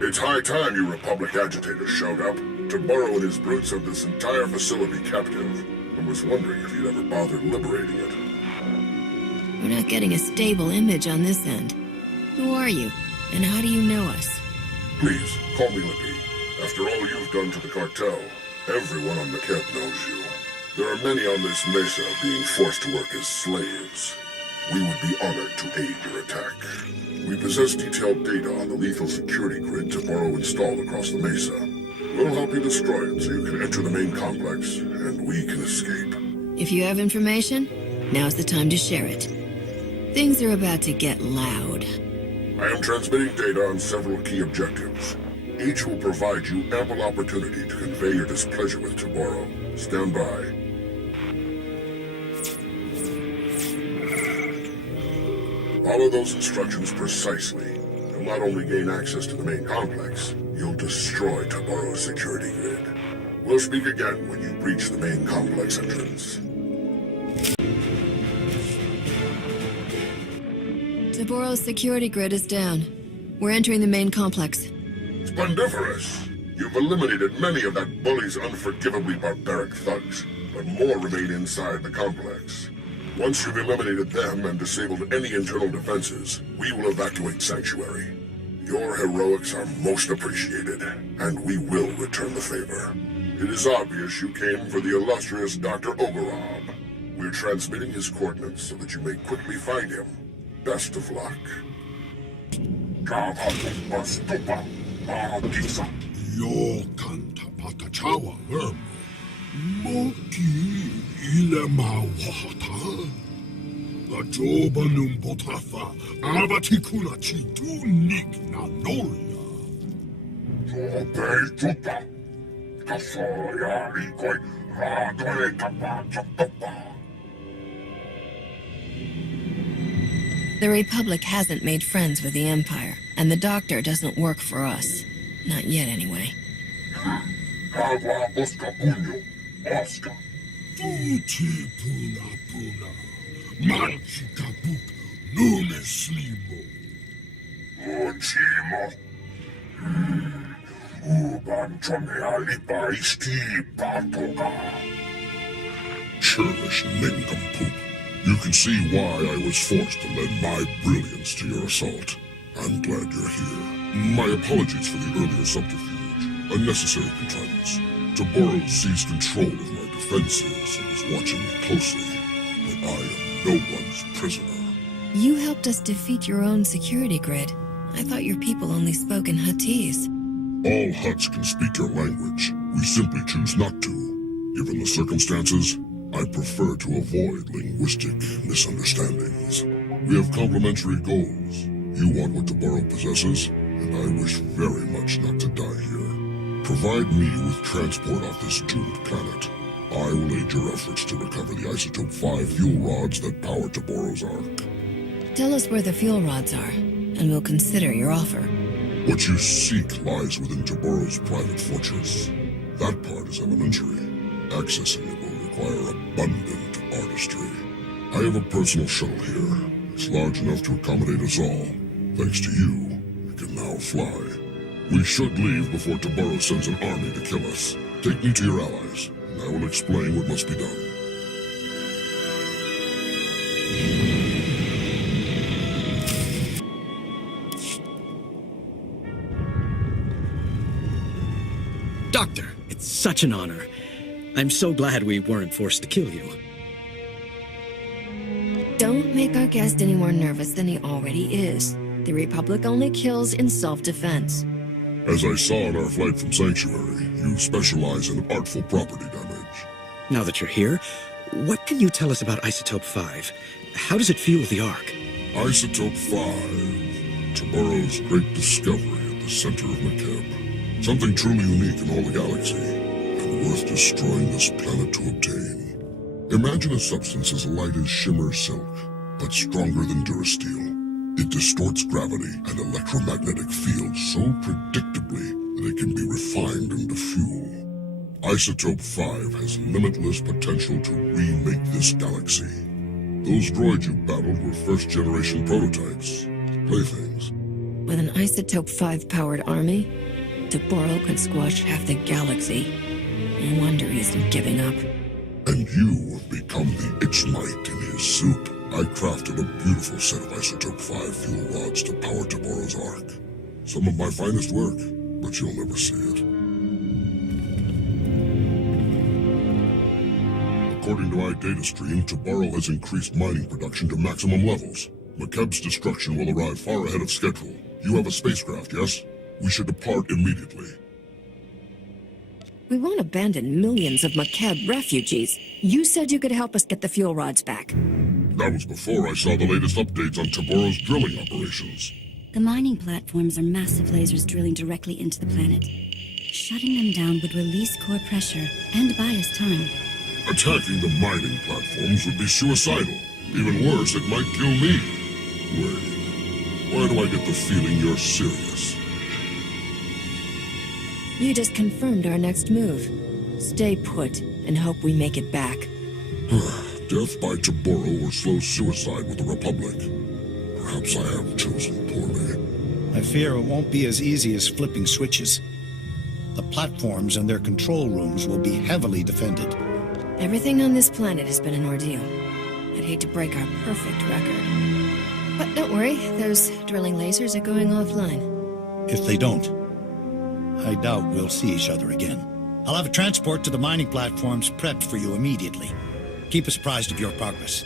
It's high time you Republic agitators showed up. Tomorrow and his brutes have this entire facility captive. I was wondering if you'd ever bothered liberating it. We're not getting a stable image on this end. Who are you, and how do you know us? Please, call me Lippy. After all you've done to the cartel, everyone on McKeb knows you. There are many on this mesa being forced to work as slaves. We would be honored to aid your attack. We possess detailed data on the lethal security grid Tabaro installed across the mesa. We'll help you destroy it so you can enter the main complex, and we can escape. If you have information, now's the time to share it. Things are about to get loud. I am transmitting data on several key objectives. Each will provide you ample opportunity to convey your displeasure with Tabaro. Stand by. Follow those instructions precisely. You'll not only gain access to the main complex, you'll destroy Tabaro's security grid. We'll speak again when you reach the main complex entrance. Tabaro's security grid is down. We're entering the main complex. Splendiferous! You've eliminated many of that bully's unforgivably barbaric thugs, but more remain inside the complex. Once you've eliminated them and disabled any internal defenses, we will evacuate Sanctuary. Your heroics are most appreciated, and we will return the favor. It is obvious you came for the illustrious Dr. Ogorob. We're transmitting his coordinates so that you may quickly find him. Best of luck. Yokanta patachawa vermo. Moki ilema wata. La joba num botafa. Abatikuna chitu nik na nolia. Jobe tuta. Kasoya rikoi. Radore tapa chatopa. The Republic hasn't made friends with the Empire, and the Doctor doesn't work for us. Not yet, anyway. Agua busca puño. Oscar. Tuti puna puna. Manchika buk. Nume slimo. Uchimo. Uban chome alipa isti patoga. Churlish nincompoop. You can see why I was forced to lend my brilliance to your assault. I'm glad you're here. My apologies for the earlier subterfuge. A necessary contrivance. Tabaro seized control of my defenses and is watching me closely. But I am no one's prisoner. You helped us defeat your own security grid. I thought your people only spoke in Huttese. All Hutts can speak your language. We simply choose not to. Given the circumstances, I prefer to avoid linguistic misunderstandings. We have complementary goals. You want what Tabaro possesses, and I wish very much not to die here. Provide me with transport off this doomed planet. I will aid your efforts to recover the Isotope 5 fuel rods that power Tabaro's Ark. Tell us where the fuel rods are, and we'll consider your offer. What you seek lies within Tabaro's private fortress. That part is elementary. Accessing it will require abundant artistry. I have a personal shuttle here. It's large enough to accommodate us all. Thanks to you, we can now fly. We should leave before Tabaro sends an army to kill us. Take me to your allies, and I will explain what must be done. Doctor, it's such an honor. I'm so glad we weren't forced to kill you. Don't make our guest any more nervous than he already is. The Republic only kills in self-defense. As I saw on our flight from Sanctuary, you specialize in artful property damage. Now that you're here, what can you tell us about Isotope 5? How does it feel with the Ark? Isotope 5. Tabaro's great discovery at the center of McKeb. Something truly unique in all the galaxy, and worth destroying this planet to obtain. Imagine a substance as light as shimmer silk, but stronger than Durasteel. It distorts gravity and electromagnetic fields so predictably that it can be refined into fuel. Isotope 5 has limitless potential to remake this galaxy. Those droids you battled were first-generation prototypes, playthings. With an Isotope 5-powered army, Toboro can squash half the galaxy. No wonder he isn't giving up. And you have become the Itchmite in his soup. I crafted a beautiful set of Isotope 5 fuel rods to power Toboro's Ark. Some of my finest work, but you'll never see it. According to my data stream, Toboro has increased mining production to maximum levels. McKeb's destruction will arrive far ahead of schedule. You have a spacecraft, yes? We should depart immediately. We won't abandon millions of McKeb refugees. You said you could help us get the fuel rods back. That was before I saw the latest updates on Toboro's drilling operations. The mining platforms are massive lasers drilling directly into the planet. Shutting them down would release core pressure and buy us time. Attacking the mining platforms would be suicidal. Even worse, it might kill me. Wait, why do I get the feeling you're serious? You just confirmed our next move. Stay put and hope we make it back. Death by Toboro or slow suicide with the Republic. Perhaps I have chosen poorly. I fear it won't be as easy as flipping switches. The platforms and their control rooms will be heavily defended. Everything on this planet has been an ordeal. I'd hate to break our perfect record. But don't worry, those drilling lasers are going offline. If they don't, I doubt we'll see each other again. I'll have a transport to the mining platforms prepped for you immediately. Keep us apprised of your progress.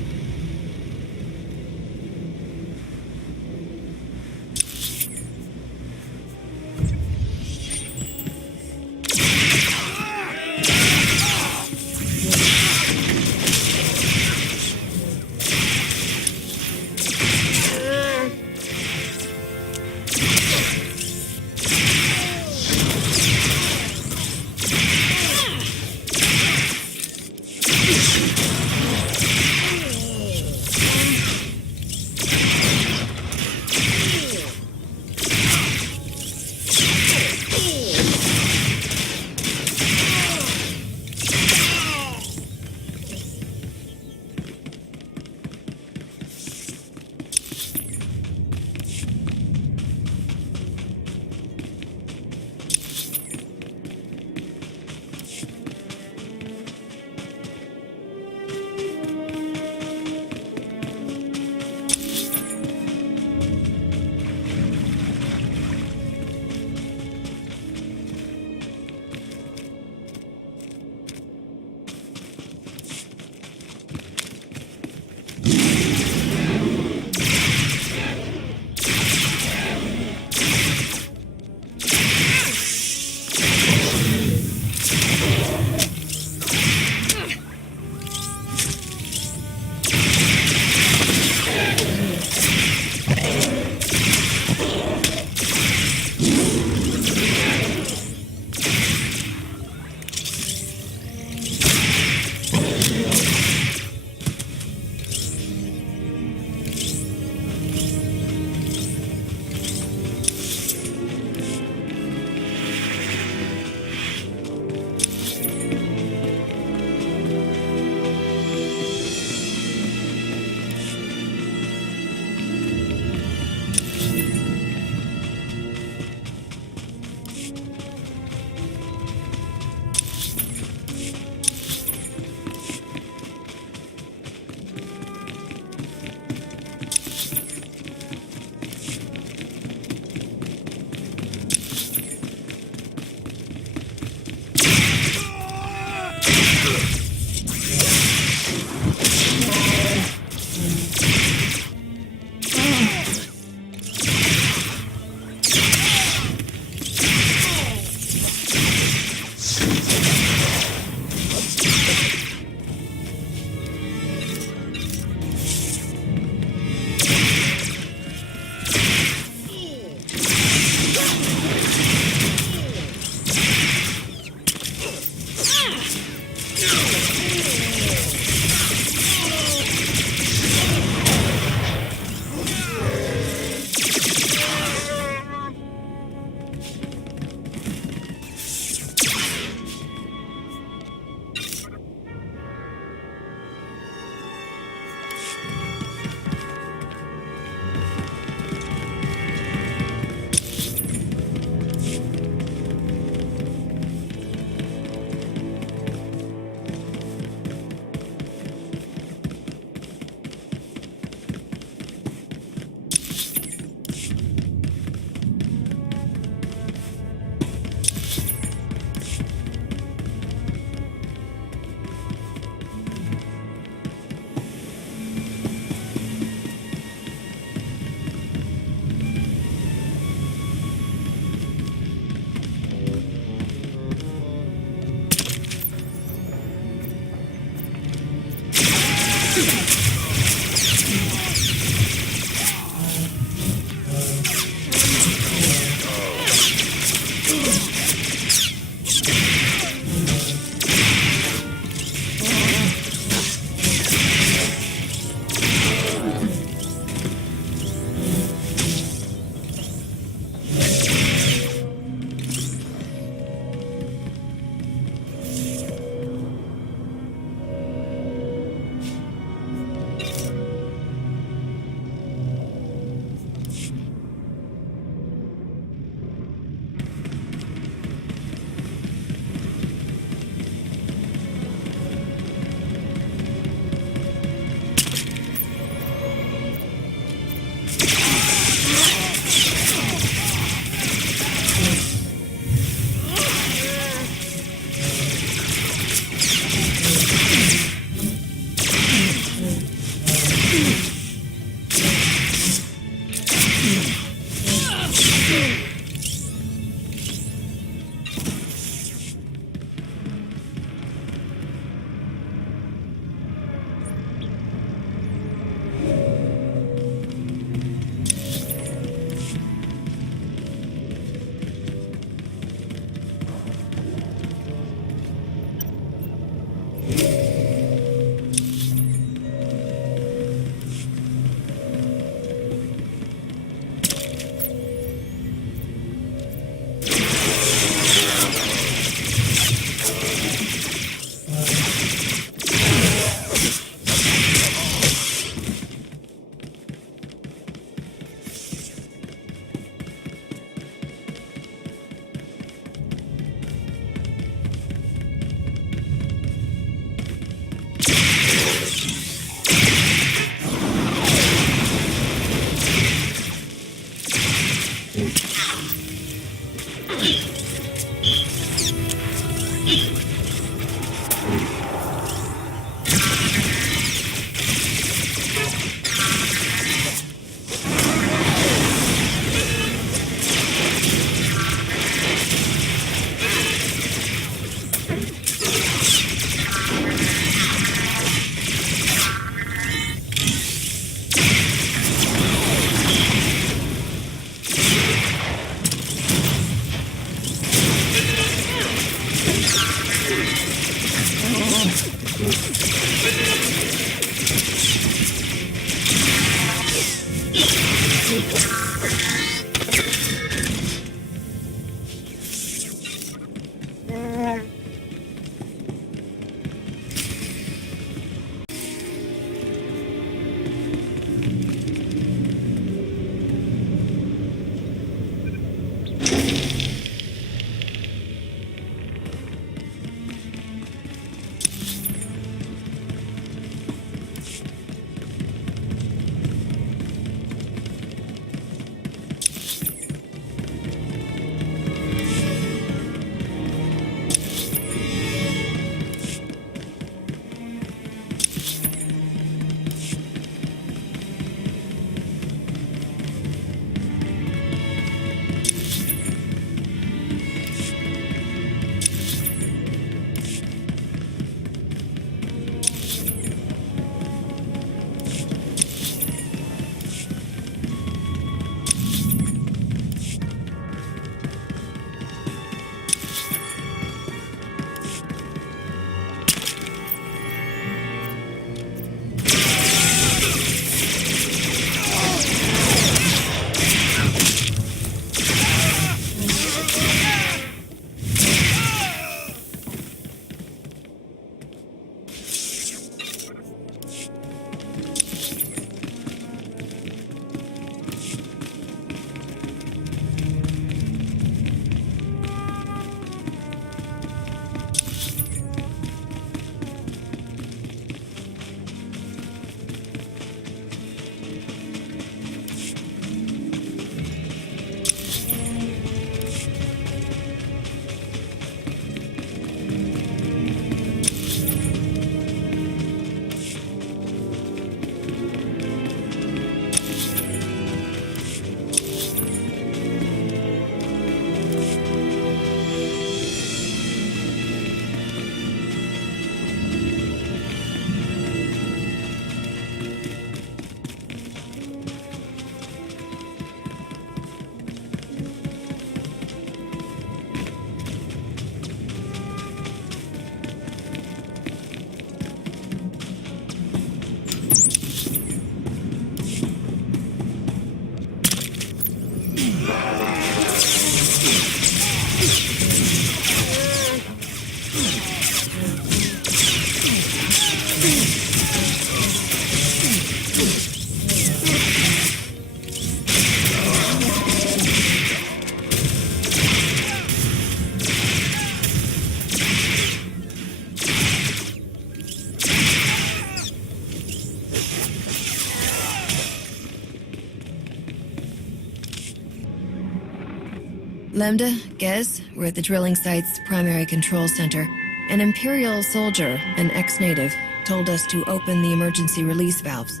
Lambda, Gez, we're at the drilling site's primary control center. An Imperial soldier, an ex-native, told us to open the emergency release valves.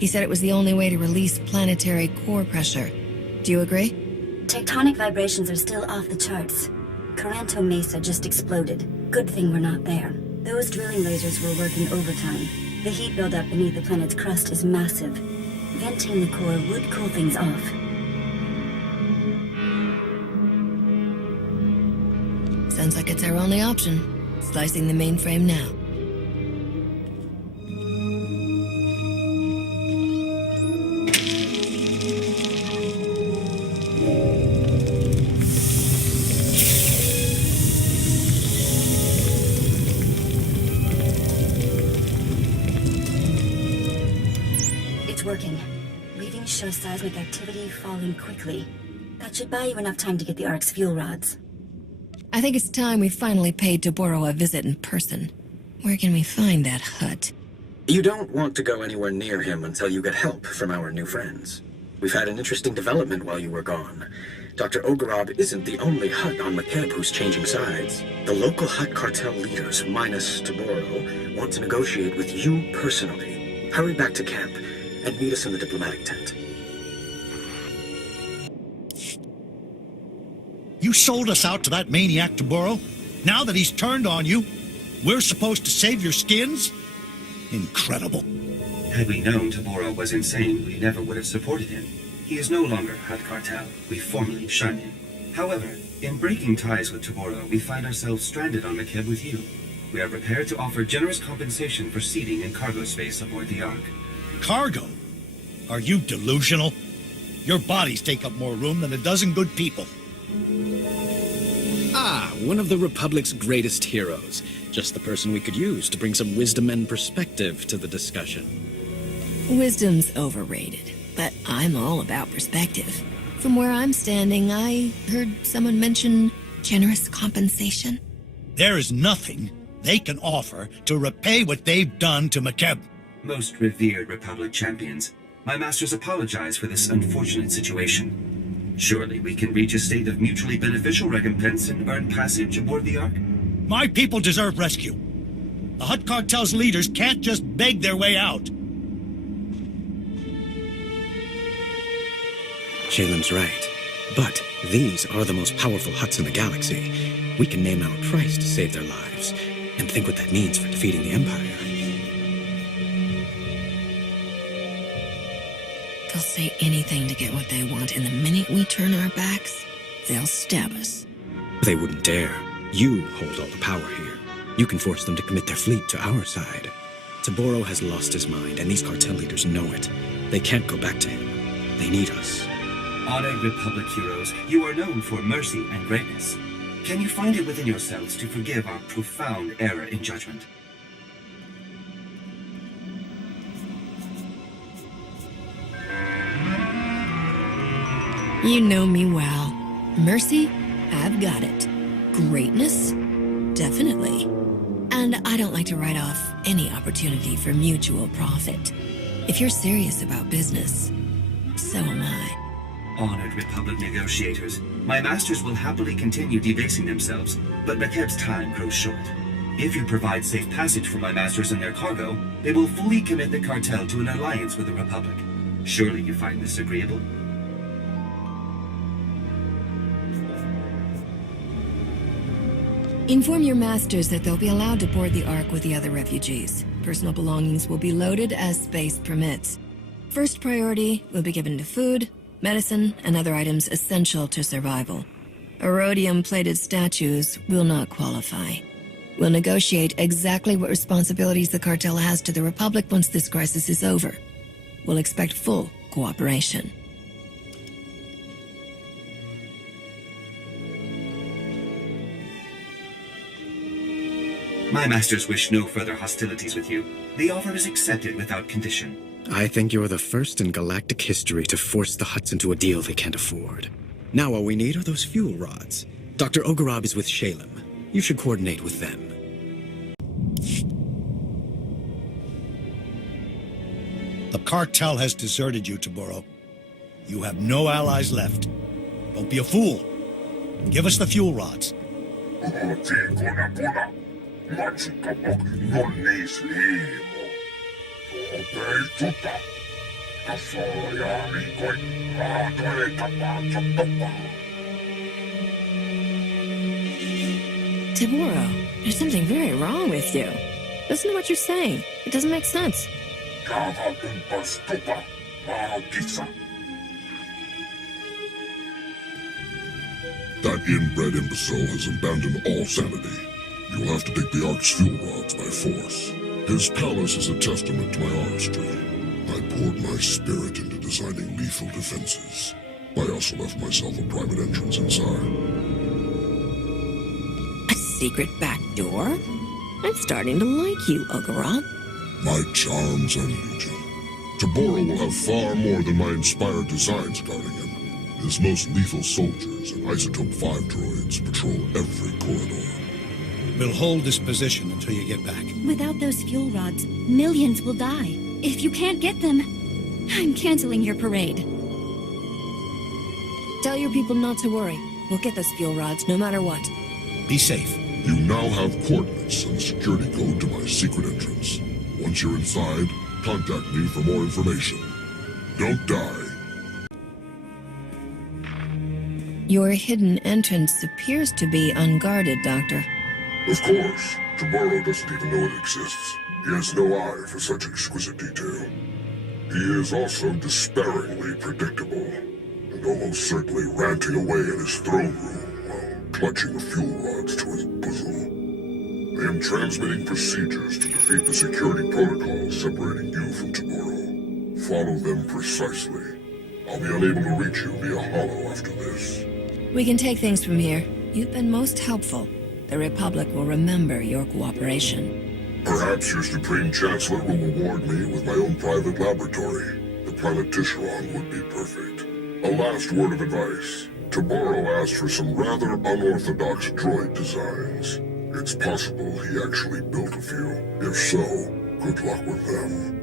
He said it was the only way to release planetary core pressure. Do you agree? Tectonic vibrations are still off the charts. Coranto Mesa just exploded. Good thing we're not there. Those drilling lasers were working overtime. The heat buildup beneath the planet's crust is massive. Venting the core would cool things off. Sounds like it's our only option. Slicing the mainframe now. It's working. Readings show seismic activity falling quickly. That should buy you enough time to get the Ark's fuel rods. I think it's time we finally paid Toboro a visit in person. Where can we find that hut? You don't want to go anywhere near him until you get help from our new friends. We've had an interesting development while you were gone. Dr. Ogorob isn't the only Hutt on McKeb who's changing sides. The local Hutt cartel leaders, minus Taboro, want to negotiate with you personally. Hurry back to camp and meet us in the diplomatic tent. You sold us out to that maniac Taboro? Now that he's turned on you, we're supposed to save your skins? Incredible. Had we known Taboro was insane, we never would have supported him. He is no longer Hutt Cartel. We formally shunned him. However, in breaking ties with Taboro, we find ourselves stranded on McKeb with you. We are prepared to offer generous compensation for seating and cargo space aboard the Ark. Cargo? Are you delusional? Your bodies take up more room than a dozen good people. Ah, one of the Republic's greatest heroes. Just the person we could use to bring some wisdom and perspective to the discussion. Wisdom's overrated, but I'm all about perspective. From where I'm standing, I heard someone mention generous compensation. There is nothing they can offer to repay what they've done to McKeb. Most revered Republic champions, my masters apologize for this unfortunate situation. Surely we can reach a state of mutually beneficial recompense and earn passage aboard the Ark? My people deserve rescue. The Hutt Cartel's leaders can't just beg their way out. Shalem's right. But these are the most powerful Hutts in the galaxy. We can name out a price to save their lives, and think what that means for defeating the Empire. They'll say anything to get what they want, and the minute we turn our backs, they'll stab us. They wouldn't dare. You hold all the power here. You can force them to commit their fleet to our side. Taboro has lost his mind, and these cartel leaders know it. They can't go back to him. They need us. Honored Republic heroes, you are known for mercy and greatness. Can you find it within yourselves to forgive our profound error in judgment? You know me well. Mercy? I've got it. Greatness? Definitely. And I don't like to write off any opportunity for mutual profit. If you're serious about business, so am I. Honored Republic negotiators, my masters will happily continue debasing themselves, but McKeb's time grows short. If you provide safe passage for my masters and their cargo, they will fully commit the cartel to an alliance with the Republic. Surely you find this agreeable? Inform your masters that they'll be allowed to board the Ark with the other refugees. Personal belongings will be loaded as space permits. First priority will be given to food, medicine, and other items essential to survival. Erodium-plated statues will not qualify. We'll negotiate exactly what responsibilities the cartel has to the Republic once this crisis is over. We'll expect full cooperation. My masters wish no further hostilities with you. The offer is accepted without condition. I think you're the first in galactic history to force the Hutts into a deal they can't afford. Now all we need are those fuel rods. Dr. Ogorob is with Shalem. You should coordinate with them. The cartel has deserted you, Taboro. You have no allies left. Don't be a fool. Give us the fuel rods. Taboro, there's something very wrong with you. Listen to what you're saying. It doesn't make sense. That inbred imbecile has abandoned all sanity. You'll have to take the Ark's fuel rods by force. His palace is a testament to my artistry. I poured my spirit into designing lethal defenses. I also left myself a private entrance inside. A secret back door? I'm starting to like you, Ogorob. My charms are legion. Taboro will have far more than my inspired designs guarding him. His most lethal soldiers and Isotope 5 droids patrol every corridor. We'll hold this position until you get back. Without those fuel rods, millions will die. If you can't get them, I'm canceling your parade. Tell your people not to worry. We'll get those fuel rods no matter what. Be safe. You now have coordinates and the security code to my secret entrance. Once you're inside, contact me for more information. Don't die. Your hidden entrance appears to be unguarded, Doctor. Of course, Tomorrow doesn't even know it exists. He has no eye for such exquisite detail. He is also despairingly predictable, and almost certainly ranting away in his throne room while clutching the fuel rods to his bosom. I am transmitting procedures to defeat the security protocols separating you from Tomorrow. Follow them precisely. I'll be unable to reach you via holo after this. We can take things from here. You've been most helpful. The Republic will remember your cooperation. Perhaps your Supreme Chancellor will reward me with my own private laboratory. The planet Tisharon would be perfect. A last word of advice. Tomorrow asked for some rather unorthodox droid designs. It's possible he actually built a few. If so, good luck with them.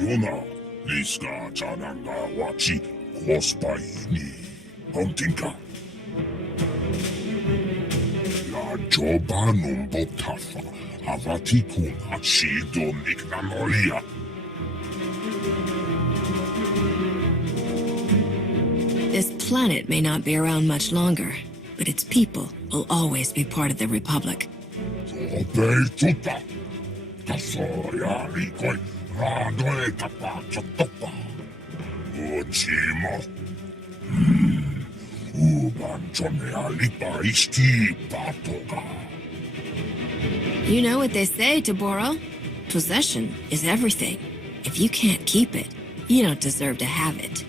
Yona, Niska Chananga Wachi, Kospaini, Huntinka. La Jobanum Botafa, Avatikun Hachido Nignanolia. This planet may not be around much longer, but its people will always be part of the Republic. Zobeituta, Kasoya Rikoi, Radoe Tapachatopa, Uchimo. You know what they say, Taboro? Possession is everything. If you can't keep it, you don't deserve to have it.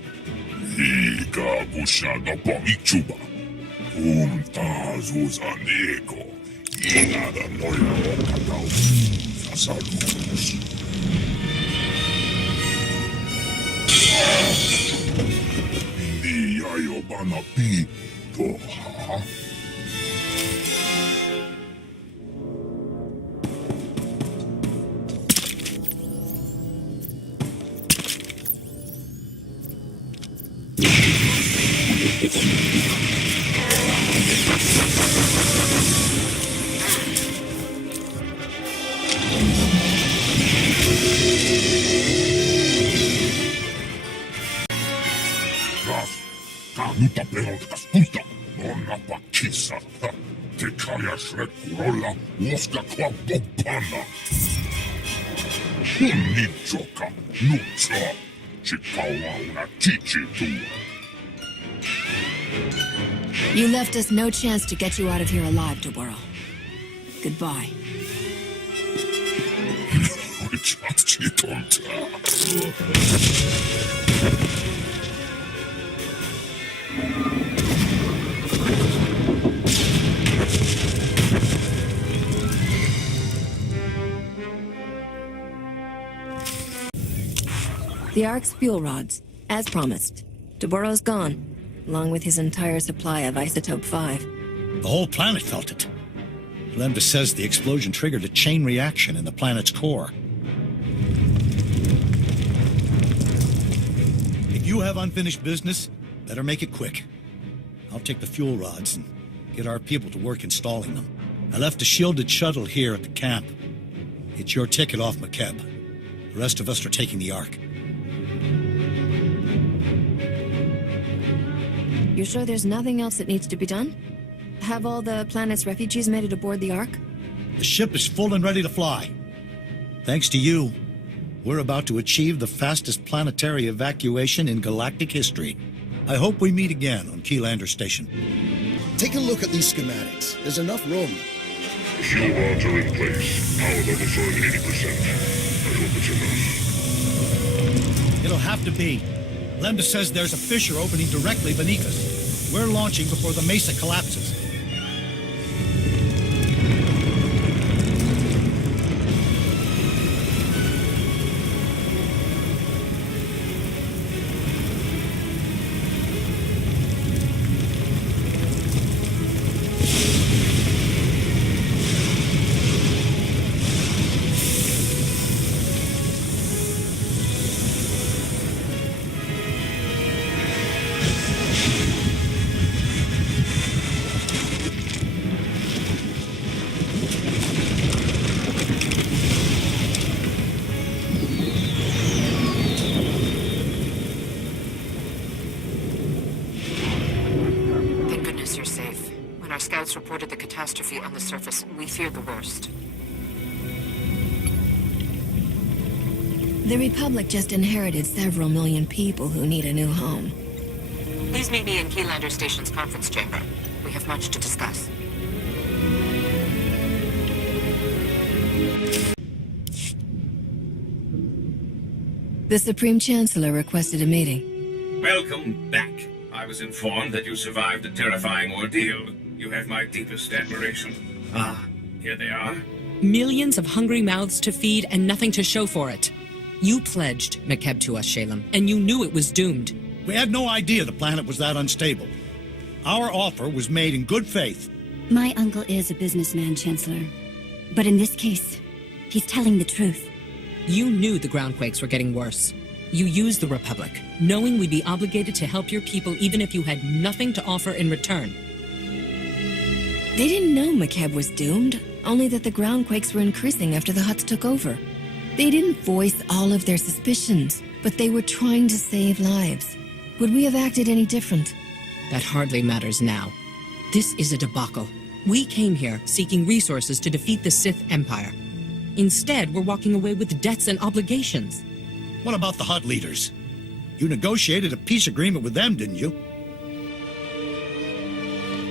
Yayobana people, huh? Nuta pelotkas tuta, onnapa kissa. Te kajas rekkurolla, uoska kwa poppana. Hunnitsoka, nutsa. Chikawauna chichitua. You left us no chance to get you out of here alive, Taboro. Goodbye. The Ark's fuel rods, as promised. Taboro's gone, along with his entire supply of Isotope 5. The whole planet felt it. Lambda says the explosion triggered a chain reaction in the planet's core. If you have unfinished business, better make it quick. I'll take the fuel rods and get our people to work installing them. I left a shielded shuttle here at the camp. It's your ticket off Makeb. The rest of us are taking the Ark. You're sure there's nothing else that needs to be done? Have all the planet's refugees made it aboard the Ark? The ship is full and ready to fly. Thanks to you, we're about to achieve the fastest planetary evacuation in galactic history. I hope we meet again on Keylander Station. Take a look at these schematics. There's enough room. Fuel rods are in place. Power levels are at 80%. I hope it's enough. It'll have to be. Lambda says there's a fissure opening directly beneath us. We're launching before the mesa collapses. When our scouts reported the catastrophe on the surface, we feared the worst. The Republic just inherited several million people who need a new home. Please meet me in Keylander Station's conference chamber. We have much to discuss. The Supreme Chancellor requested a meeting. Welcome back. I was informed that you survived a terrifying ordeal. You have my deepest admiration. Ah, here they are. Millions of hungry mouths to feed and nothing to show for it. You pledged McKeb to us, Shalem, and you knew it was doomed. We had no idea the planet was that unstable. Our offer was made in good faith. My uncle is a businessman, Chancellor. But in this case, he's telling the truth. You knew the groundquakes were getting worse. You used the Republic, knowing we'd be obligated to help your people even if you had nothing to offer in return. They didn't know McKeb was doomed, only that the groundquakes were increasing after the Hutts took over. They didn't voice all of their suspicions, but they were trying to save lives. Would we have acted any different? That hardly matters now. This is a debacle. We came here seeking resources to defeat the Sith Empire. Instead, we're walking away with debts and obligations. What about the Hutt leaders? You negotiated a peace agreement with them, didn't you?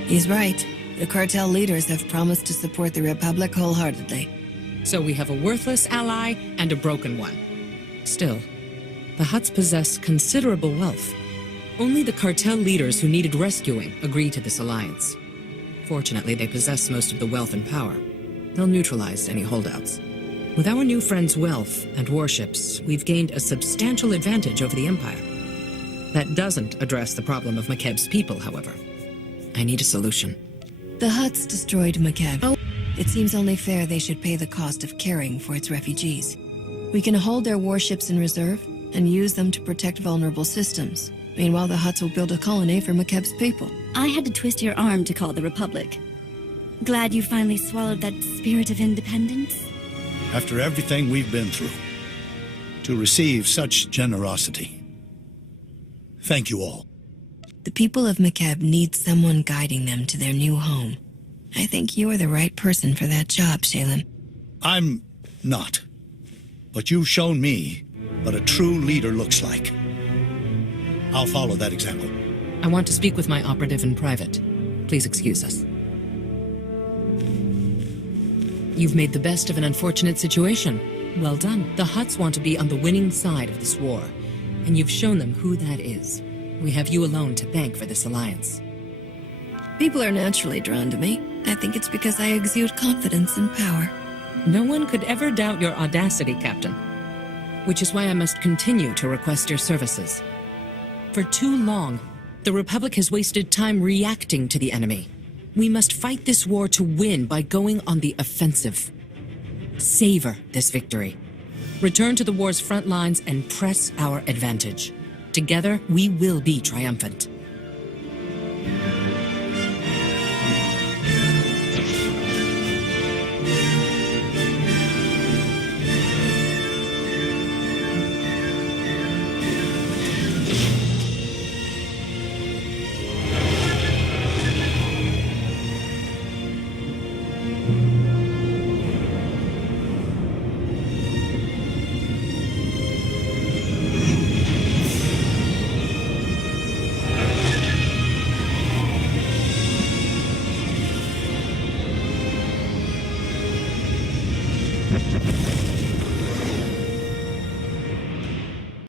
He's right. The cartel leaders have promised to support the Republic wholeheartedly. So we have a worthless ally and a broken one. Still, the Hutts possess considerable wealth. Only the cartel leaders who needed rescuing agreed to this alliance. Fortunately, they possess most of the wealth and power. They'll neutralize any holdouts. With our new friend's wealth and warships, we've gained a substantial advantage over the Empire. That doesn't address the problem of McKeb's people, however. I need a solution. The Hutts destroyed McKeb. It seems only fair they should pay the cost of caring for its refugees. We can hold their warships in reserve and use them to protect vulnerable systems. Meanwhile, the Hutts will build a colony for McKeb's people. I had to twist your arm to call the Republic. Glad you finally swallowed that spirit of independence? After everything we've been through, to receive such generosity. Thank you all. The people of McKeb need someone guiding them to their new home. I think you're the right person for that job, Shalem. I'm not. But you've shown me what a true leader looks like. I'll follow that example. I want to speak with my operative in private. Please excuse us. You've made the best of an unfortunate situation. Well done. The Hutts want to be on the winning side of this war, and you've shown them who that is. We have you alone to thank for this alliance. People are naturally drawn to me. I think it's because I exude confidence and power. No one could ever doubt your audacity, Captain. Which is why I must continue to request your services. For too long, the Republic has wasted time reacting to the enemy. We must fight this war to win by going on the offensive. Savor this victory. Return to the war's front lines and press our advantage. Together, we will be triumphant.